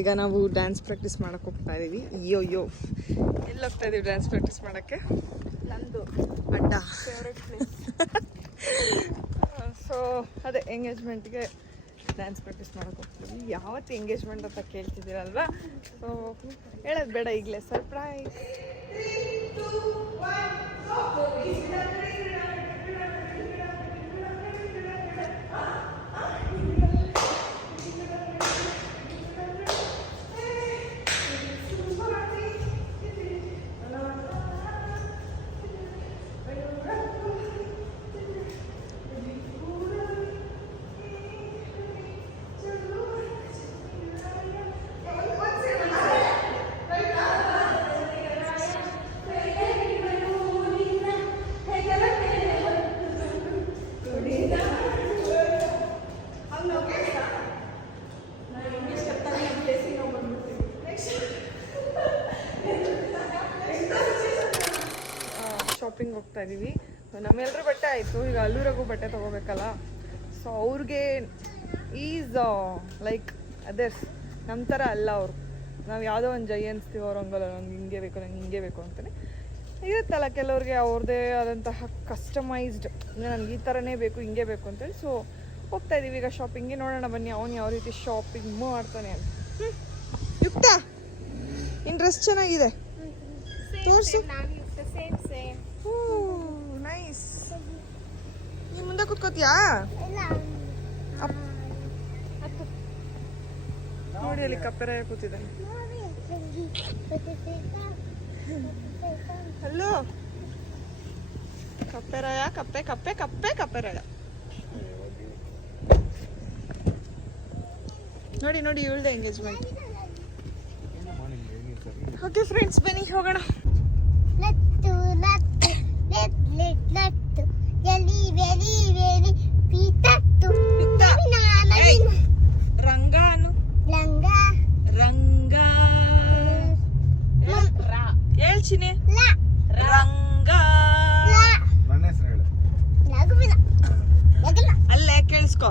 ಈಗ ನಾವು dance practice ಮಾಡಕ್ಕೆ ಹೋಗ್ತಾ ಇದೀವಿ. ಅಯ್ಯೋ ಎಲ್ಲಿ ಹೋಗ್ತಾ ಇದೀವಿ ಡ್ಯಾನ್ಸ್ ಪ್ರಾಕ್ಟೀಸ್ ಮಾಡಕ್ಕೆ? ನಂದು ಅಡ್ಡ ಫೇವ್ರೆಟ್ ಪ್ಲೇಸ್. ಸೊ ಅದೇ ಎಂಗೇಜ್ಮೆಂಟ್ಗೆ ಡ್ಯಾನ್ಸ್ ಪ್ರಾಕ್ಟೀಸ್ ಮಾಡಕ್ಕೆ ಹೋಗ್ತೀವಿ. ಯಾವತ್ತು ಎಂಗೇಜ್ಮೆಂಟ್ ಅಂತ ಕೇಳ್ತಿದ್ದೀರಲ್ವಾ? ಸೊ ಹೇಳೋದು ಬೇಡ, ಈಗಲೇ ಸರ್ಪ್ರೈಸ್. ಶಾಪಿಂಗ್ ಹೋಗ್ತಾ ಇದೀವಿ. ನಮ್ಮೆಲ್ಲರೂ ಬಟ್ಟೆ ಆಯಿತು, ಈಗ ಅಲ್ಲೂರಾಗೂ ಬಟ್ಟೆ ತೊಗೋಬೇಕಲ್ಲ. ಸೊ ಅವ್ರಿಗೆ ಈಸ್ ಲೈಕ್ ಅದರ್ಸ್, ನಮ್ಮ ಥರ ಅಲ್ಲ ಅವರು. ನಾವು ಯಾವುದೋ ಒಂದು ಜೈ ಅನಿಸ್ತೀವಿ, ಅವ್ರು ಹಂಗಲ್ಲ, ನಂಗೆ ಹಿಂಗೆ ಬೇಕು, ನಂಗೆ ಹಿಂಗೆ ಬೇಕು ಅಂತಲೇ ಇರುತ್ತಲ್ಲ ಕೆಲವ್ರಿಗೆ ಅವ್ರದ್ದೇ ಆದಂತಹ ಕಸ್ಟಮೈಸ್ಡ್, ನನಗೆ ಈ ಥರನೇ ಬೇಕು, ಹಿಂಗೆ ಬೇಕು ಅಂತೇಳಿ. ಸೊ ಹೋಗ್ತಾ ಇದ್ದೀವಿ ಈಗ ಶಾಪಿಂಗ್ಗೆ. ನೋಡೋಣ ಬನ್ನಿ ಅವನು ಯಾವ ರೀತಿ ಶಾಪಿಂಗ್ ಮಾಡ್ತಾನೆ ಅಂತ. ಯುಕ್ತ, ಇನ್ನು ಡ್ರೆಸ್ ಚೆನ್ನಾಗಿದೆ, ತೋರಿಸು. ನೈಸ್. ನೀ ಮುಂದೆ ಕೂತ್ಕೋತೀಯಾ? ನೋಡಿ ಅಲ್ಲಿ ಕಪ್ಪೆರಾಯ ಕೂತಿದ್ದಾನೆ. ಹಲೋ ಕಪ್ಪೆರಾಯ, ಕಪ್ಪೆ ಕಪ್ಪೆ ಕಪ್ಪೆ ಕಪ್ಪೆರಾಯ. ನೋಡಿ ನೋಡಿ ಇವಳ್ದೆ ಎಂಗೇಜ್ಮೆಂಟ್. ಓಕೆ ಫ್ರೆಂಡ್ಸ್, ಬನ್ನಿ ಹೋಗೋಣ. ರಂಗ ಅನ್ನು ರಂಗ ಹೇಳ್ಚಿನಿ. ರಂಗ ಅಲ್ಲೇ ಕೇಳಿಸ್ಕೊ.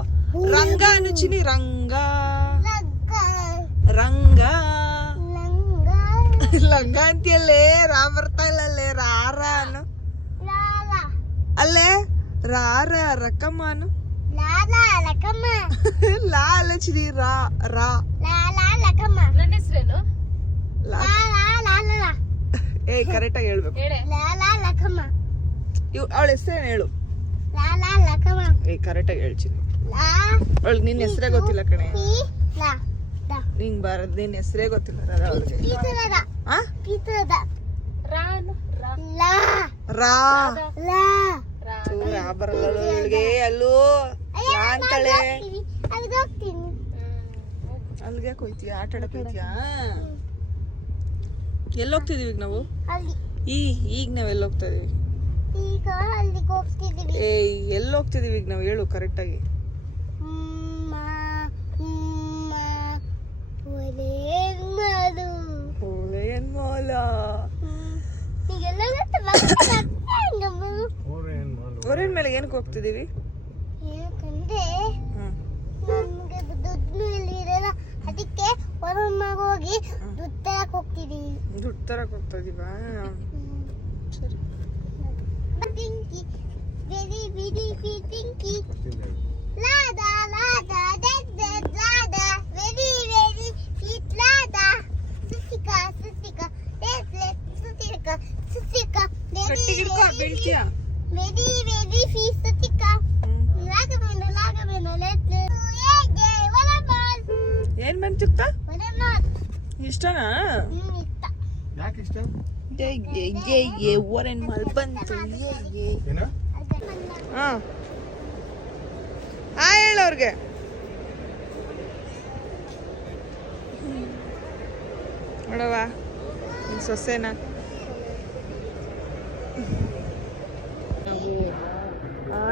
ರಂಗ ಅನ್ನು ಚಿನಿ. ರಂಗ ರಂಗ ಲಂಗ ಅಂತೀಯಲ್ಲೇ, ರಾ ಬರ್ತಾ ಇಲ್ಲ ಅಲ್ಲೇ. ರಾರ ಅನ್ನು ಅಲ್ಲೇ. ರಾರ ರಕಮ್ಮ ಅನ್ನು. ಲಾ ಅಲ್ಲ ಚಿನಿ, ರಾ ರಾ. ನನ್ನ ಹೆಸರೇನು? ಏ ಕರೆಕ್ಟಾಗಿ ಹೇಳ್ಬೇಕು. ಅವಳ ಹೆಸರೇನು ಹೇಳು. ಏ ಕರೆಕ್ಟಾಗಿ ಹೇಳ್ತೀನಿ. ಅವಳಿಗೆ ನಿನ್ನ ಹೆಸರೇ ಗೊತ್ತಿಲ್ಲ ಕಣೆ. ನಿಂಗೆ ಬರದ್ ನಿನ್ನ ಹೆಸರೇ ಗೊತ್ತಿಲ್ಲ. ರಾ ಬರಲ್ಲ ಅವಳಿಗೆ. ಅಲ್ಲೂ ಲಾ ಅಂತಾಳೆ. ಅಲ್ಲಿಗೆ ಹೋಯ್ತೀಯ? ಆಟ ಆಡಕ್ ಹೋಯ್ತೀಯಾ? ಎಲ್ಲಿ ಹೋಗ್ತಿದೀವಿ ಈಗ ನಾವು? ಈಗ ನಾವ್ ಎಲ್ಲಿ ಹೋಗ್ತಾ ಇದೀವಿ? ಏ ಎಲ್ಲಿ ಹೋಗ್ತಿದೀವಿ ಈಗ ನಾವು? ಹೇಳು ಕರೆಕ್ಟಾಗಿ. ಓರೇನ್ ಮೇಲೆ ಏನಕ್ಕೆ ಹೋಗ್ತಿದೀವಿ? ಅದಕ್ಕೆ ಹೋಗಿ ದುಡ್ಡು ತರಕ್ ಹೋಗ್ತಿದೀವಿ. ದುಡ್ಡು ತರಕ್ ಹೋಗ್ತಾ ಇದೀವಾ? ಸರಿ. ವೆರಿ ವೆರಿ ಪಿಂಕಿ ಲಾದಾ ಲಾದಾ ದೆಡ್ ಲಾದಾ ವೆರಿ ವೆರಿ ಸ್ವೀಟ್ ಲಾದಾ ಸುಸಿಕಾ ಸುಸಿಕಾ ಲೆಟ್ ಸುಸಿಕಾ ಸುಸಿಕಾ ಗಟ್ಟಿ ಹಿಡ್ಕೋ, ಬೀಳ್ತೀಯಾ? ವೆರಿ ವೆರಿ ಸ್ವೀಟ್ ಸುಸಿಕಾ ಲಾಗಬೇನು ಲೆಟ್ ಏನ್ ಬಂತಿತ್ತ? ಇಷ್ಟನಾ? ಇಷ್ಟ. ಯಾಕೆ ಇಷ್ಟ? ಓರೆನ್ ಮಾಲ್ ಬಂತು. ಹೇಳೋರ್ಗೆ ನೋಡವ ಸೊಸೆನ. ನಾವು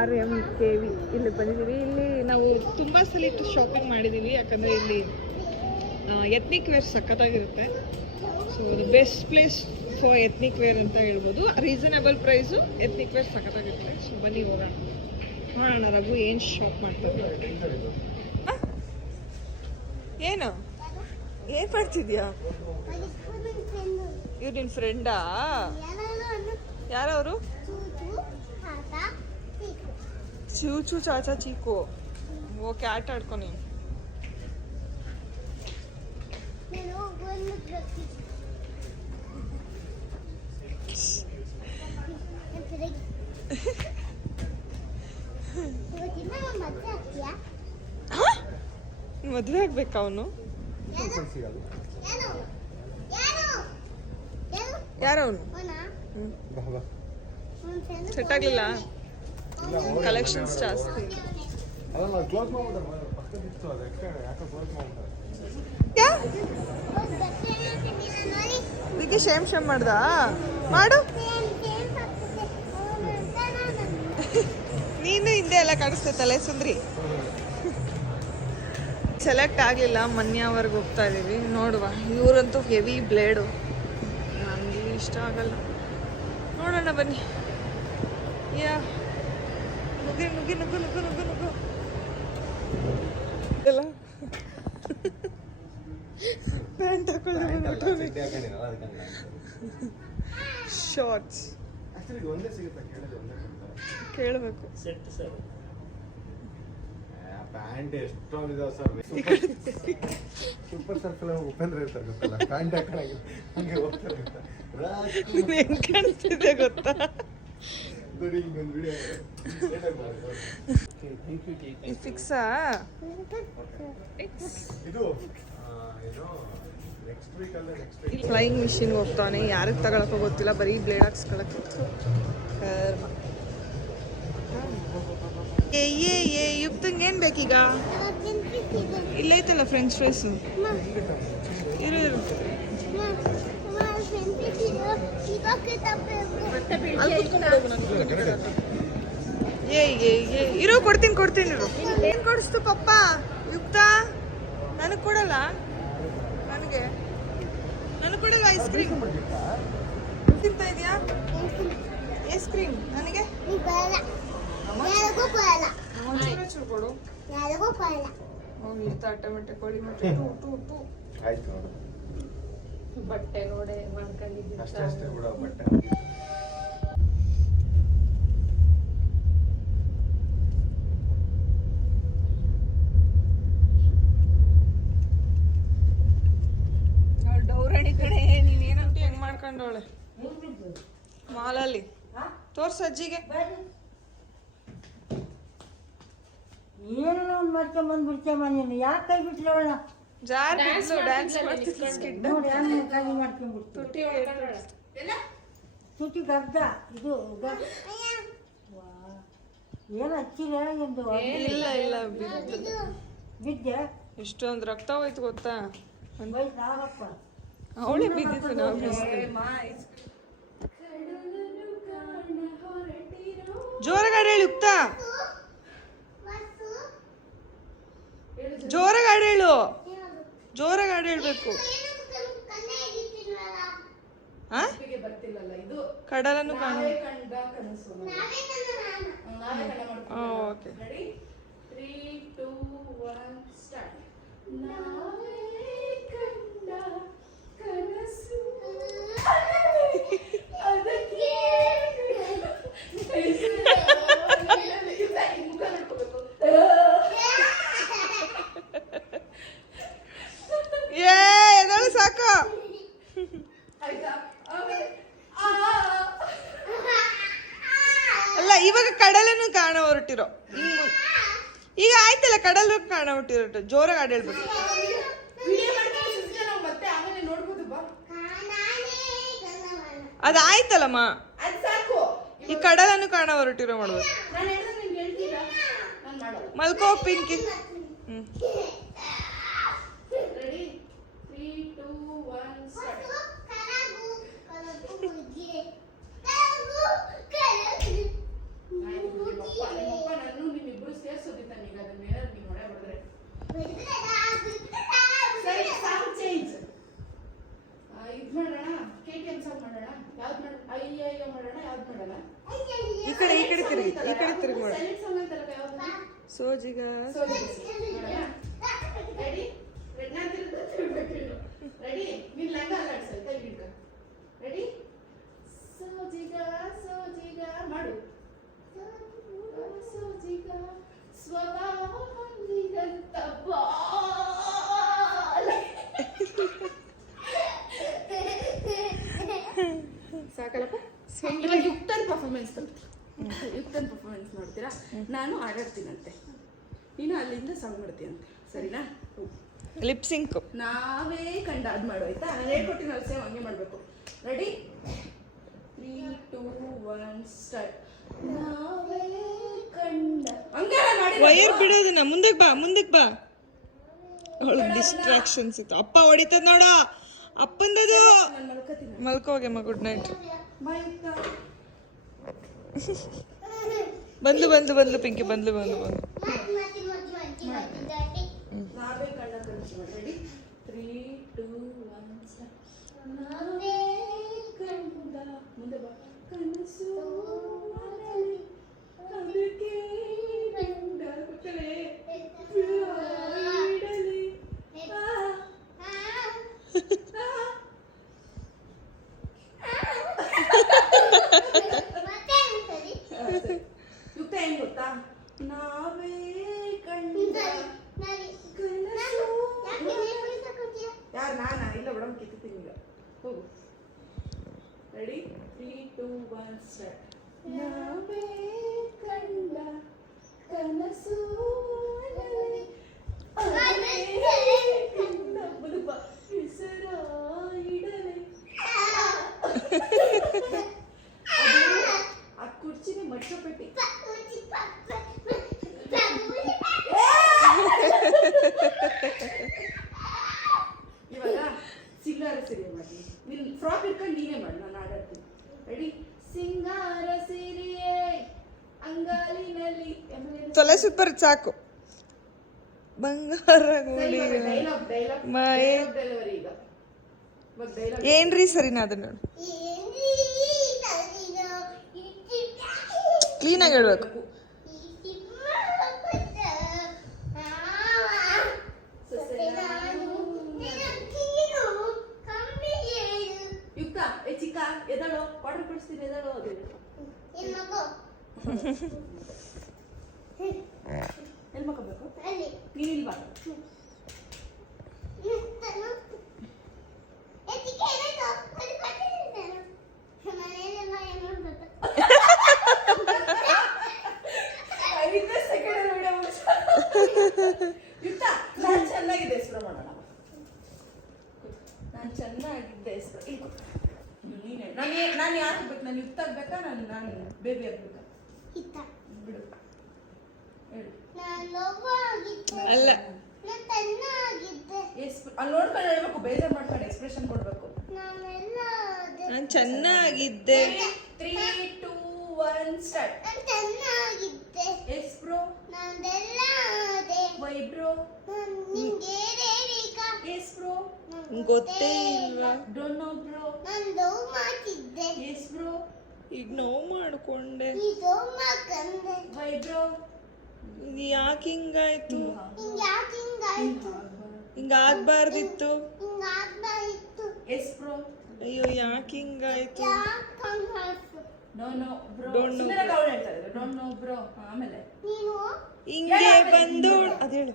RMKV ಇಲ್ಲಿ ಬಂದಿದ್ದೀವಿ. ಇಲ್ಲಿ ನಾವು ತುಂಬ ಸಲ ಶಾಪಿಂಗ್ ಮಾಡಿದ್ದೀವಿ, ಯಾಕಂದರೆ ಇಲ್ಲಿ ಎತ್ನಿಕ್ ವೇರ್ ಸಖತ್ತಾಗಿರುತ್ತೆ. So the best place for ethnic wear ಅಂತ ಹೇಳ್ಬೋದು. ರೀಸನಬಲ್ ಪ್ರೈಸು, ಎತ್ನಿಕ್ ವೇರ್ ಸಖತ್ತಾಗಿರುತ್ತೆ. ಸೊ ಬನ್ನಿ ಹೋಗೋಣ, ನೋಡೋಣ ರಘು ಏನು ಶಾಪ್ ಮಾಡ್ತಾರೆ. ಏನು ಏನ್ ಮಾಡ್ತಿದ್ಯಾ? ಅದು ನನ್ನ ಫ್ರೆಂಡು. ಇವ್ರು ನಿನ್ ಫ್ರೆಂಡಾ? ಯಾರವರು? ಚೂಚು ಚಾಚಾ ಚೀಕು. ಓಕೆ, ಆಟ ಆಡ್ಕೊ ನೀನು. ಮದುವೆ ಆಗ್ಬೇಕಾ ಅವನು? ಯಾರವನು? ಸೆಟ್ ಆಗ್ಲಿಲ್ಲ? ಕಲೆಕ್ಷನ್ಸ್ ಜಾಸ್ತಿ. ಇದಕ್ಕೆ ಶೇಮ್ ಮಾಡ್ದ? ಮಾಡು. ನೀನು ಹಿಂದೆ ಎಲ್ಲ ಕಾಣಿಸ್ತೈತಲ್ಲ ಸುಂದ್ರಿ. ಸೆಲೆಕ್ಟ್ ಆಗಲಿಲ್ಲ, ಮನ್ಯಾವರೆಗೆ ಹೋಗ್ತಾ ಇದೀವಿ. ನೋಡುವ, ಇವರಂತೂ ಹೆವಿ ಬ್ಲೇಡು, ನನಗೆ ಇಷ್ಟ ಆಗಲ್ಲ. ನೋಡೋಣ ಬನ್ನಿ. ಯಾ ನುಗ್ಗಿ ನುಗ್ಗಿ ನುಗ್ಗು ನುಗ್ಗು ನುಗ್ಗು ನುಗ್ಗು ಎಲ್ಲ ಪ್ಯಾಂಟ್ ಶಾರ್ಟ್ಸ್ ಕೇಳಬೇಕು. ಪ್ಯಾಂಟ್ ಎಷ್ಟೊಂದಿದಾವೆ ಸರ್. ಸೂಪರ್ ಸರ್ಕಲ್ ಉಪೇಂದ್ರ ಇರ್ತಾರೆ ಗೊತ್ತಲ್ಲ, ಪ್ಯಾಂಟ್ ಹಾಕೊಂಡಾಗಿಲ್ಲ ಹಂಗೆ ಹೋಗ್ತಾರೆ. ಹೆಂಗ್ ಕಾಣಿಸ್ತಿದೆ ಗೊತ್ತಾ? ಫಿಕ್ಸಾ ಇದು ನೆಕ್ಸ್ಟ್ ವೀಕ್ ಅಲ್ಲ, ನೆಕ್ಸ್ಟ್ ವೀಕ್ ಫ್ಲೈಯಿಂಗ್ ಮಿಷಿನ್ ಹೋಗ್ತಾನೆ. ಯಾರಿಗೆ ತಗೊಳಕ್ಕೋ ಗೊತ್ತಿಲ್ಲ, ಬರೀ ಬ್ಲೇಡ್ ಹಾಕ್ಸ್ಕೊಳಕ್ಕಿತ್ತು. ಏ ಯುಕ್ತಂಗೆ ಏನು ಬೇಕೀಗ? ಇಲ್ಲೈತಲ್ಲ ಫ್ರೆಂಚ್ ಫ್ರೈಸು. ಇರು ಇರು, ಏ ಇರು, ಕೊಡ್ತೀನಿ ಇರು. ಏನು ಕೊಡಿಸ್ತು ಪಪ್ಪ? ಯುಕ್ತ ನನಗೆ ಕೊಡಲ್ಲ? ನನಗೆ ಕೊಡಲ್ಲ ಐಸ್ ಕ್ರೀಮ್. ತಿಂತಾ ಇದೆಯಾ ಐಸ್ ಕ್ರೀಮ್? ನನಗೆ ಚೂರು ಕೊಡು. ಹೋಗ್ಲಿ, ತಟ್ಟೆ ಮಟ್ಟೆ ಕೋಳಿ ಮಟ್ಟೆ ಟೂ. ಆಯ್ತು ನೋಡು. ಬಟ್ಟೆ ನೋಡೆ ಮಾಡ್ಕೊಂಡಿದ್ದೀನಿ. ಅಷ್ಟೇ ಬಿಡ ಬಟ್ಟೆ. ಡೌರಣಿ ಕಡೆ ನೀನೇನಂತ ಹೆಂಗ್ ಮಾಡ್ಕೊಂಡವಳೆ ಮಾಲಲ್ಲಿ? ತೋರ್ಸ ಅಜ್ಜಿಗೆ. ಏನೋ ಒಂದು ಮಾಡ್ಕೊಂಡ್ ಬಂದ್ಬಿಡ್ತೇಮ್ಮ ನೀನು. ಯಾಕೆ ಕೈ ಬಿಟ್ಲ ಅವಳ? ಜಾರ್ ಬಿದ್ಲು, ಡ್ಯಾನ್ಸ್ ಮಾಡ್ತಿದ್ಲು ಸ್ಕಿಡ್. ನೋಡಿ ಆಮೇಲೆ ಕೈ ಮಾಡ್ಕೊಂಡ್ಬಿಡ್ತು. ತುಟಿ ಗದ್ದ ಇದು ಏನು ಹಚ್ಚಿಲ್ಲ ಎಂದು ಇಲ್ಲ ಬಿದ್ದೆ. ಇಷ್ಟೊಂದು ರಕ್ತ ಹೋಯ್ತು ಗೊತ್ತಾ? ವಯಸ್ಸು ಆಗಪ್ಪ. ಅವಳೇ ಬಿದ್ದಿತ್ತು. ನಾವು ಜೋರಾಗಿ ಹೇಳಿ ಯುಕ್ತ, ಜೋರಾಗಿ ಹೇಳು. ಜೋರಾಗಿ ಹೇಳ್ಬೇಕು. ಕಡಲನ್ನು ಕಾಣ. ಓಕೆ, ಎದಳು ಸಾಕು. ಅಲ್ಲ, ಇವಾಗ ಕಡಲನ್ನು ಕಾಣ ಹೊರಟಿರೋ. ಈಗ ಆಯ್ತಲ್ಲ, ಕಡಲು ಕಾಣ ಹೊರಟಿರೋ. ಜೋರಾಗಿ ಹಾಡು ಹೇಳ್ಬೇಕು. ಅದಾಯ್ತಲ್ಲಮ್ಮ, ಈ ಕಡಲನ್ನು ಕಾಣ ಹೊರಟಿರೋ ಮಾಡ್ಬೇಕು. ಮಲ್ಕೋ ಪಿಂಕಿ. ಈ ಕಡೆ ತಿರುಗಿ ಮಾಡ. ಸೋಜಿಗ ರೆಡಿ ನೀನ್ ಲಂಗ ಅಲ್ಲಾಡ್ಸಲ್ ಕೈ ಹಿಡ್ಕ ರೆಡಿ ಸೋಜಿಗ ಸೋಜಿಗ ಮಾಡು ಸೋಜಿಗ ಸ್ವಭಾವ ಹೊಂದಿದಂತ ಬಾಲ ಸಾಕಲ್ಲಪ್ಪ ಇವಾಗ ಯುಕ್ತನ್ ಪರ್ಫಾರ್ಮೆನ್ಸ್ ಮಾಡ್ತೀರಾ ನಾನು ಆಡಾಡ್ತೀನಂತೆ ನೀನು ಅಲ್ಲಿಂದ ಸಾಂಗ್ ಮಾಡ್ತೀಯಂತೆ ಸರಿನಾ ಲಿಪ್ ಸಿಂಕ್ ನಾವೇ ಕಂಡ ಅದ್ ಮಾಡು ಆಯ್ತಾ ನಾನು ಹೇಳ್ಕೊಟ್ಟಿನ ಸೇಮ್ ಹಂಗೆ ಮಾಡ್ಬೇಕು ರೆಡಿ 3 2 1 ಸ್ಟಾರ್ಟ್ ನಾವೇ ಕಂಡ ಹಂಗೆ ಮಾಡಿ ವೈರ್ ಬಿಡೋದನ್ನ ಮುಂದಕ್ಕೆ ಬಾ ಅವಳು ಡಿಸ್ಟ್ರಾಕ್ಷನ್ಸ್ ಇತ್ತು ಅಪ್ಪ ಹೊಡಿತದ ನೋಡು ಅಪ್ಪಂದದು ನಾನು ಮಲ್ಕೋತೀನಿ ಮಲ್ಕೋಗೆಮ್ಮ ಗುಡ್ ನೈಟ್ ಮಲ್ಕ ಬಂದು ಪಿಂಕಿ ಬಂದು ನಾವೇ ಕಂಡ ಕನಸು ರೆಡಿ 3 2 1 ಸ್ಟಾರ್ಟ್ ನಾವೇ ಕಂಡ ಮುಂದೆ ಬಾ ಕನಸು ಮನಲಿ ಅದಕ್ಕೆ ಕಂಡ ಕುಚ್ಚಲೆ ಇಡಲಿ ಯುಕ್ತ ಏನ್ ಗೊತ್ತಾ ನಾವೇ ಕಂಡ ಕನಸು ಯಾರು ನಾನಾ ಇಲ್ಲ ಮೇಡಮ್ ಕಿತ್ತೀನಿ ಈಗ ಹೋಗು ರೆಡಿ 3 2 1 ಸ್ಟಾರ್ಟ್ ನಾವೇ ಕಂಡ ಕನಸು ಮನಲಿ ಅದಕ್ಕೆ ಕಂಡ ಬದುಕ ಹೆಸರ ಇಡಲಿ ಆ ಕುರ್ಚಿನೇ ಮಡ್ಚಪೆಟ್ಟಿ ಇವಾಗ ಸಿಂಗಾರ ಸೀರೆ ಮಾಡಿ ನೀನ್ ಫ್ರಾಕ್ ಇಟ್ಕೊಂಡು ನೀನೇ ಮಾಡಿ ನಾನು ಆಡಾಡ್ತೀನಿ ರೆಡಿ ಸಿಂಗಾರ ಸೀರೆಯೇ ಅಂಗಾಲಿನಲ್ಲಿ ತಲೆ ಸೂಪರ್ ಸಾಕು ಬಂಗಾರ ಗುಡಿ ಡೆಲಿವರಿ ಈಗ ಇವಾಗ ಡೈಲಾಗ್ ಏನ್ರಿ ಸರಿನಾ ಅದನ್ನ ನೋಡು ಕ್ಲೀನಾಗಿ ಹೇಳ್ಬೇಕು ಯುಕ್ತ ಏ ಚಿಕ್ಕ ಎದಳೋ ವಾಟರ್ ಕುಡಿಸ್ತೀನಿ ಎದಳೋ ಅದು ಎಲ್ಲಿ ಮಕ್ಕಬೇಕು ನೀನು ಇಲ್ವಾ ಯುಕ್ತ ನಾನು ಚೆನ್ನಾಗಿದೆ ಹೆಸರು ಮಾಡೋಣ ನಾನು ಚೆನ್ನಾಗಿದ್ದೆ ಹೆಸರು ನೀನೇ ನಾನು ಯಾರು ಆಗ್ಬೇಕು ನಾನು ಯುಕ್ತ ಆಗ್ಬೇಕಾ ನಾನು ಬೇಬಿ ಆಗ್ಬೇಕಾ ಬಿಡು ಹೇಳು ಅಲ್ಲ ಅಲ್ಲಿ ನೋಡ್ಕೊಂಡು ಹೇಳ್ಬೇಕು ಬೇಜಾರು ಮಾಡ್ಕೊಂಡು ಎಕ್ಸ್ಪ್ರೆಷನ್ ಕೊಡ್ಬೇಕು ನಾನು ಚೆನ್ನಾಗಿದ್ದೆ 3 2 1 start yes bro why bro yes bro ಗೊತ್ತೇ ಇಲ್ವಾ don't know bro yes bro ಈಗ ನೋವು ಮಾಡ್ಕೊಂಡೆ ವೈ ಬ್ರೋ ಯಾಕೆ ಹಿಂಗಾಯ್ತು ಹಿಂಗಾಗ್ಬಾರ್ದಿತ್ತು ಎಸ್ ಬ್ರೋ ಅಯ್ಯೋ ಯಾಕೆ ಹಿಂಗಾಯ್ತು don't know bro Don't know Sundara Gowda ಹೇಳ್ತಾ ಇದ್ದಾರೆ ಡೋಂಟ್ ನೋ ಬ್ರೋ ಆಮೇಲೆ ಹಿಂಗೆ ಬಂದು ಅದೇಳು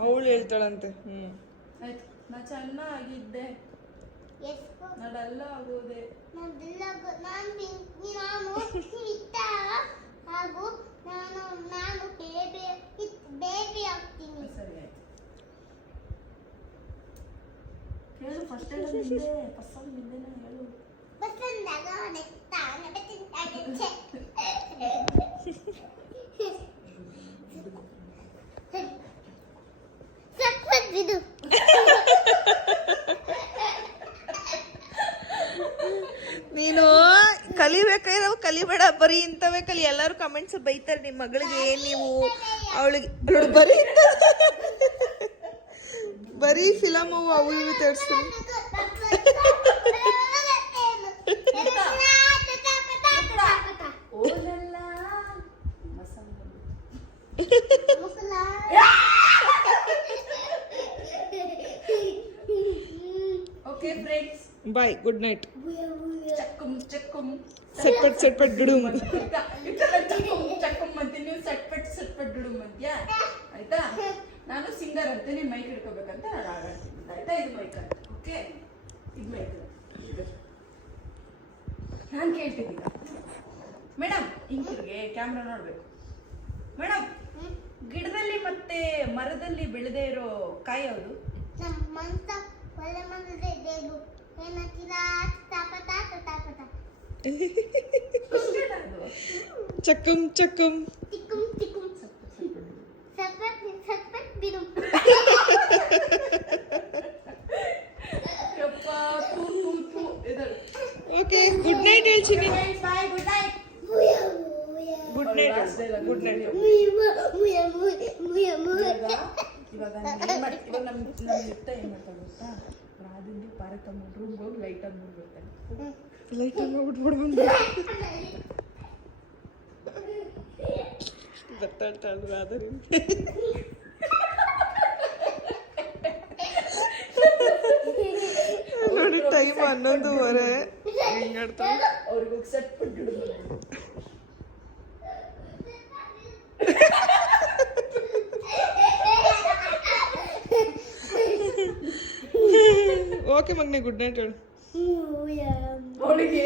ಅವಳು ಹೇಳ್ತಾಳಂತೆ ಆಯ್ತು ನಾ ಚೆನ್ನಾಗಿದ್ದೆ ನಾನೆಲ್ಲ ಆಗೋದೆ ಬೇಬಿ ಆಗ್ತೀನಿ. ಸರಿ ಆಯ್ತು ಹೇಳು ಫಸ್ಟ್ ಹೇಳು ನಿಂದೆ ಫಸ್ಟ್ ನಿಂದೇನೆ ಹೇಳು ಬಸಂದಾಗ ನೆಕ್ತಾನೆ ಬತ್ತಿಂತಾನೆ ಸಕ್ವತ್ ಬಿಡು ನೀನು ಕಲಿಬೇಕಾದ್ರೆ ಕಲಿಬೇಡ ಬರೀ ಇಂಥವೇ ಕಲಿ. ಎಲ್ಲರೂ ಕಮೆಂಟ್ಸ್ ಬೈತಾರೆ ನಿಮ್ಮ ಮಗಳಿಗೆ ನೀವು ಅವಳಿಗೆ ಬರೀ ಬರೀ ಫಿಲಮು ಅವು ಇವು ತೋರಿಸ್ತೀನಿ. ಓಲಲ್ಲ ಮಸಾಲ ಓಕೆ ಫ್ರೆಂಡ್ಸ್, ಬಾಯ್, ಗುಡ್ ನೈಟ್. ಚಕ್ಕುಂ ಚಕ್ಕುಂ ಸಟ್ಪಟ್ ಸಟ್ಪಟ್ ಡುಡುಮ್. ಚಕ್ಕುಂ ಅಂತೀನಿ, ನೀವು ಸಟ್ಪಟ್ ಸಟ್ಪಟ್ ಡುಡುಮ್ ಅಂತ್ಯಾ? ಆಯ್ತಾ? ನಾನು ಸಿಂಗರ್ ಅಂತ ನೀನು ಮೈಕ್ ಹಿಡ್ಕೋಬೇಕಂತ ನಾನು ಆಗಾಡ್ತೀನಿ. ಆಯ್ತಾ? ಇದು ಮೈಕ್ ಅಂತ. ಓಕೆ, ಇದು ಮೈಕ್. ನಾನು ಕೇಳ್ತೀನಿ ಮೇಡಮ್, ಹಿಂಗೆ ಕ್ಯಾಮ್ರಾ ನೋಡ್ಬೇಕು ಮೇಡಮ್. ಗಿಡದಲ್ಲಿ ಮತ್ತೆ ಮರದಲ್ಲಿ ಬೆಳೆದೇ ಇರೋ ಕಾಯಿ ಯಾವುದು? ನಮ್ಮ ಮಂತ ಒಳ್ಳೆ ಮಂದದೆ ದೇಗು ಏನಂತೀರಾ ತಾಪತ ತಾಪತ ಚಕ್ಕಂ ಚಕ್ಕಂ. ತಿಕ್ಕುಂ ತಿಕ್ಕುಂ ಸಪ್ಪಟ್ ಸಪ್ಪಟ್ ಬಿಡು. ಯಪ್ಪ, ತೂ ತೂ ತೂ. ಇದಳು. ಓಕೆ, ಗುಡ್ ನೈಟ್ ಹೇಳ್ತೀನಿ. Bye, good night. Good night. Good night. ಇವಾಗ ನಮ್ಮ ಯುಕ್ತ ಏನ್ ಮಾಡ್ತಾಳೆ ಗೊತ್ತಾ? ರಾದಿಂದ ಪಾರೆ ತಮ್ಮ ರೂಮ್ಗೆ ಹೋಗಿ ಲೈಟ್ ಆಗಿ ನೋಡ್ಬಿಡ್ತಾನೆ. ಲೈಟ್ ಹೋಗ್ಬಿಟ್ಬಿಡು ಬಂದು ಬರ್ತಾಡ್ತಾಳು ಆದ್ದರಿಂದ. ನೋಡಿ ಟೈಮ್ 11:30 ಹಿಂಗಾಡ್ತಾಳೆ. ಅವ್ರಿಗೆ ಹೋಗಿ ಸೆಟ್ ಬಿಡ್ಬಿಡು. ಓಕೆ ಮಗನೇ, ಗುಡ್ ನೈಟ್ ಹೇಳು. ಅವಳಿಗೆ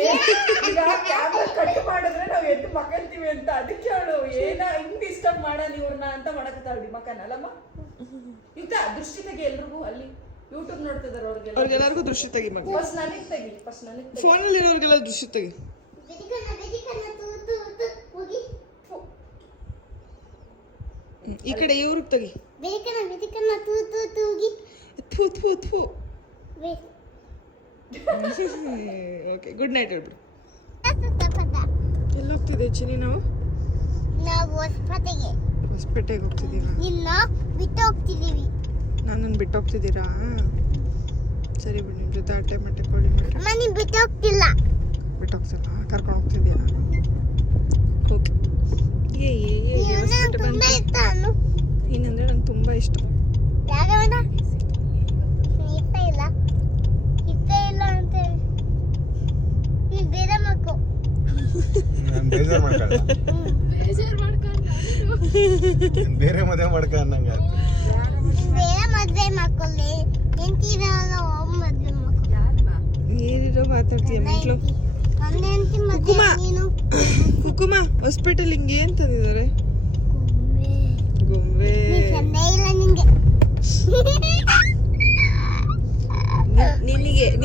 ಈಗ ಕ್ಯಾಮ್ರಾ ಕಟ್ ಮಾಡಿದ್ರೆ ನಾವು ಎದ್ದು ಮಕ್ಕಳ್ತೀವಿ ಅಂತ, ಅದಕ್ಕೆ ಅವಳು ಏನ ಹಿಂಗ್ ಡಿಸ್ಟರ್ಬ್ ಮಾಡಲ್ಲ ಇವ್ರನ್ನ ಅಂತ ಮಾಡಕತ್ತಾಳಿ ಮಕ್ಕನಲ್ಲಮ್ಮ. ಈಗ ದೃಷ್ಟಿ ತೆಗಿ ಎಲ್ರಿಗೂ, ಅಲ್ಲಿ ಯೂಟ್ಯೂಬ್ ನೋಡ್ತಿದಾರೆ ಅವ್ರಿಗೆಲ್ಲರಿಗೂ ದೃಷ್ಟಿ ತೆಗಿ ಮಗ. ಫಸ್ಟ್ ನನಗೆ ತೆಗಿ, ಫಸ್ಟ್ ನನಗೆ ತೆಗಿ. ಫೋನಲ್ಲಿ ಇರೋರಿಗೆಲ್ಲ ದೃಷ್ಟಿ ತೆಗಿ. ಬೆದಿಕನ ತೂ ತೂ ತೂ ಹೋಗಿ ಈ ಕಡೆ ಇವ್ರಿಗೆ ತೆಗಿ. ಬೆದಿಕನ ತೂ ತೂ ತೂ ಹೋಗಿ ಥೂ ಥೂ ಥೂ. ವೆ ಓಕೆ, ಗುಡ್ ನೈಟ್ ಹೇಳ್ಬಿಡು. ತಾಪತ ಎಲ್ಲಿ ಹೋಗ್ತಿದ್ದೆ ಚಿನಿ? ನಾವು ಹೊಸಪೇಟೆಗೆ ಹೋಗ್ತಿದ್ದೀರಾ? ನಿನ್ನ ಬಿಟ್ಟು ಹೋಗ್ತಿದ್ದೀವಿ. ನನ್ನನ್ನು ಬಿಟ್ಟು ಹೋಗ್ತಿದ್ದೀರಾ? ಸರಿ ಬಿಡಿ, ನಿಮ್ಮ ಜೊತೆ ಆಟೆ ಮಟ್ಟೆ ಕೋಳಿ ಮಟ್ಟೆ ಅಮ್ಮ ನೀನು ಬಿಟ್ಟು ಹೋಗ್ತಿಲ್ಲ. ಬಿಟ್ಟು ಹೋಗ್ತಿಲ್ಲ, ಕರ್ಕೊಂಡು ಹೋಗ್ತಿದ್ಯಾ? ಓಕೆ. ತುಂಬಾ ಇಷ್ಟ ಅನ್ನು ನೀನಂದ್ರೆ ನಂಗೆ ತುಂಬ ಇಷ್ಟ. ಯಾಗವನ ಇಷ್ಟ ಇಲ್ಲ ಅಂತ ನೀನು ಬೇರೆ ಮಕ್ಕಳು ನಾನು ಬೇಜಾರು ಮಾಡ್ಕೊಳ್ಳ, ಬೇರೆ ಮದುವೆ ಮಾಡ್ಕ ಅನ್ನಂಗ. ಬೇರೆ ಮದುವೆ ಮಕ್ಕಳು ಎಂತಿರಲ್ಲ, ಮದುವೆ ಮಕ್ಕಳು ನೀರಿರೋ ಮಾತಾಡ್ತೀಯ ಮಕ್ಕಳು. ಕುಕುಮ, ಕುಕುಮ ಹಾಸ್ಪಿಟಲ್ ಹಿಂಗೆ ಏನ್ ತಂದಿದ್ದಾರೆ? ಗೊಂಬೆ. ಚಂದ ಇಲ್ಲ ನಿಂಗೆ.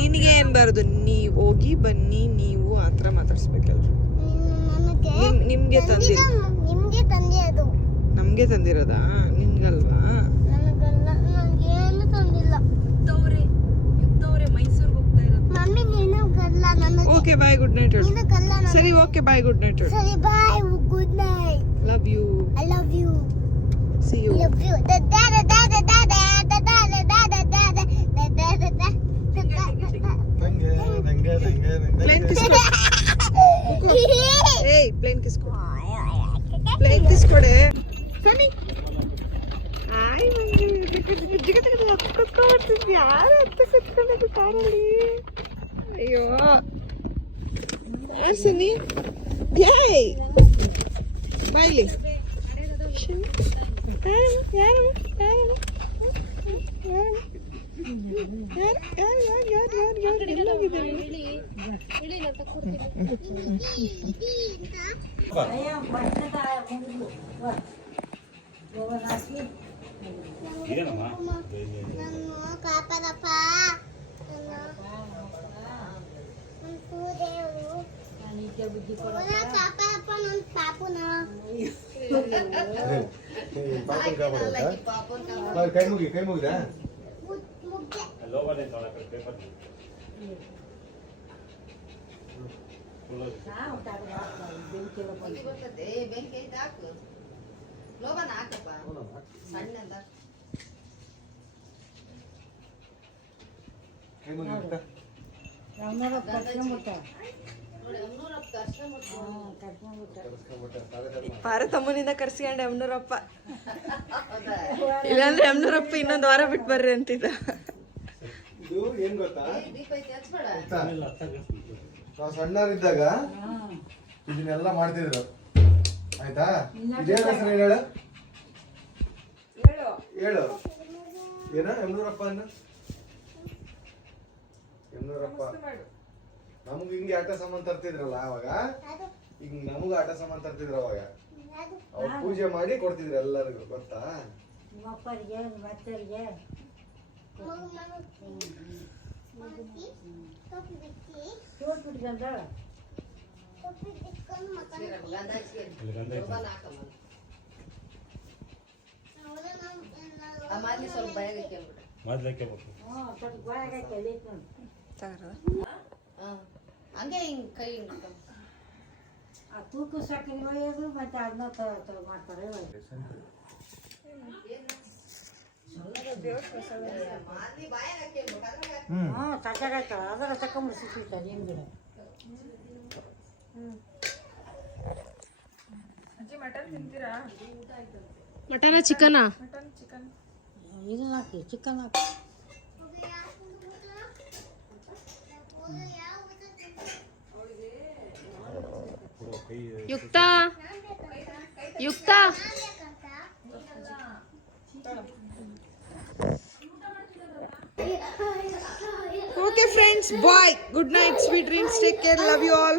ನಿನಗೆ ಏನ್ಬಾರ್ದು, ನೀವ್ ಹೋಗಿ ಬನ್ನಿ ನೀವು ಆತರ ಮಾತಾಡ್ಸ್ಬೇಕಲ್ರಿ. ನಿಮ್ಗೆ ತಂದಿರ, ನಿಮ್ಗೆ ತಂದೆ ಅದು. ನಮ್ಗೆ ತಂದಿರೋದಾ? ನಿನ್ಗಲ್ವಾ? ನನಗಲ್ಲ, ನನಗೇನು ತಂದಿಲ್ಲ. ಯುಕ್ತವ್ರೆ ಮೈಸೂರಿಗೆ ಹೋಗ್ತಾ ಇರೋದು. ಮಮ್ಮಿ ನೀನು ಗಲ್ಲ ನನಗೆ. ಓಕೆ ಬಾಯ್, ಗುಡ್ ನೈಟ್ ಹೇಳು. ನೀನು ಗಲ್ಲ ನನಗೆ. ಸರಿ ಓಕೆ ಬಾಯ್, ಗುಡ್ ನೈಟ್ ಹೇಳು. ಸರಿ bye, good night. Love you. I love you. See you. Love you. Da da da da da da da da da da da da da da da da da. ನಂಗೆ ನಂಗೆ ನಂಗೆ plane kiss ಕೊಡು. ಏಯ್, plane kiss ಕೊಡು. Plane kiss ಕೊಡೆ. ಸನಿ. ಆಯ್ ಮಂಜು, ಜಿಗ ಕುತ್ಕೊಳ್ತಿದ್ವಿ. ಯಾರು ಅಂತ ಕುತ್ಕೊಳ್ಳೋದು ಕಾರಲ್ಲಿ? ಅಯ್ಯೋ ಸನಿ, ಏಯ್ ಬಾಯ್ಲಿ. ಕಾಪಾಡಪ್ಪ ಕಾಪಾಡಪ್ಪ ನನ್ನ ಪಾಪುನ. ಕೈ ಮುಗಿ, ಕೈ ಮುಗಿದ ಮುಗ್ದೆ ಕೈ ಮುಗಿ. ಪಾರತಮ್ಮನಿಂದ ಕರ್ಸ್ಕೊಂಡೆ ಎಮ್ನೂರಪ್ಪ. ಇಲ್ಲಾಂದ್ರೆ ಎಮ್ನೂರಪ್ಪ ಇನ್ನೊಂದು ವಾರ ಬಿಟ್ಟು ಬರ್ರಿ ಅಂತಿದ್ದ. ಇದು ಏನ್ ಗೊತ್ತಾ ಗೊತ್ತಾ? ನಾವು ಸಣ್ಣವರಿದ್ದಾಗ ಇದನ್ನೆಲ್ಲ ಮಾಡ್ತಿದ್ರು ಆಯ್ತಾ. ಇದೇನ ಹೆಸರು ಹೇಳ ಹೇಳು. ಹೇಳು ಏನ ಯಮನೂರಪ್ಪ ಅನ್ನ ಯಮನೂರಪ್ಪ. ನಮ್ಗೆ ಹಿಂಗೆ ಆಟ ಸಾಮಾನ್ ತರ್ತಿದ್ರಲ್ಲ ಅವಾಗ, ಹಿಂಗ್ ನಮಗ ಆಟ ಸಾಮಾನ್ ತರ್ತಿದ್ರು ಅವಾಗ. ಅವ್ರು ಪೂಜೆ ಮಾಡಿ ಕೊಡ್ತಿದ್ರು ಎಲ್ಲರಿಗೂ ಗೊತ್ತಾ. ನಿಮ್ಮ ಅಪ್ಪರಿಗೆ ನಿಮ್ಮ ಅತ್ತರಿಗೆ ಚೋಟ್ ಬಿಟ್ಕೊಂಡ ಸ್ವಲ್ಪ ಗೋಯಾಗೈತೆ ಎದೈತೆ ನೋಡಿ. ಹಂಗೆ ಹಿಂಗ್ ಕೈ ಆ ತೂಕ ಸಕ್ಕರೆ ಒಯ್ಯೋದು ಮತ್ತೆ ಅದನ್ನ ಮಾಡ್ತಾರೆ. ಸಾಕಾಗೈತಲ್ಲ ಅದರ ತಕೊಂಡ್ಬಿಡ್ಸಿರ್ತಾರೆ ನಿಮ್ಗೆ. ಅಜ್ಜಿ ಮಟನ್ ತಿಂತೀರಾ? ಮಟನ ಚಿಕನಾ? ಮಟನ್ ಚಿಕನ್ ಇದನ್ನ ಹಾಕಿ ಚಿಕನ್ ಹಾಕಿ. ಯುಕ್ತ ಯುಕ್ತ Okay friends, bye. Good night, sweet dreams. Take care. Love you all.